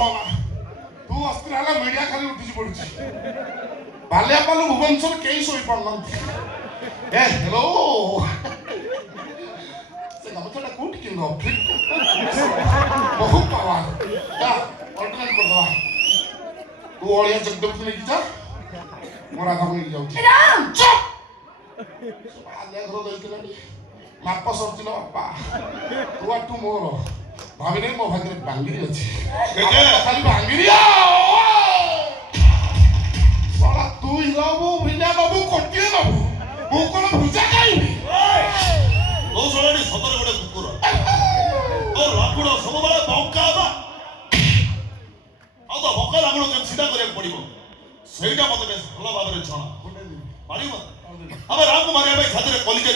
होना तू अस्त्र हला मीडिया खाली उठी पड़ुची बालियापाल भुवनेश्वर कई सोई पड़नंती ए हेलो से गमछटा कोट किंगो बहुत पावर जा ऑल्टरनेट कर दवा तू ओलिया जगदम्ब ने की जा मोरा धाम ने जाउची राम चुप बालिया घर दैतलानी माप सरचिलो बापा तू आटू मोर भाभी नहीं मो भाग्य बांगिरी अछि खाली बांगिरी साला तू ही बाबू भिना बाबू कोटिए बाबू मु कोन भुजा खाइबी ओ सोलाडी सतरे गोटे कुकुर ओ लाकुड़ सबबेले बंका बा आ तो बंका लाकुड़ के सीधा करे पड़िबो ସେଇଟା ମତେ ବେଶ ଭଲ ଭାବରେ ଜଣା ମାରିବ ଆମେ ରାମକୁ ମାରିବା ପାଇଁ ସାଥିରେ କଲିଜା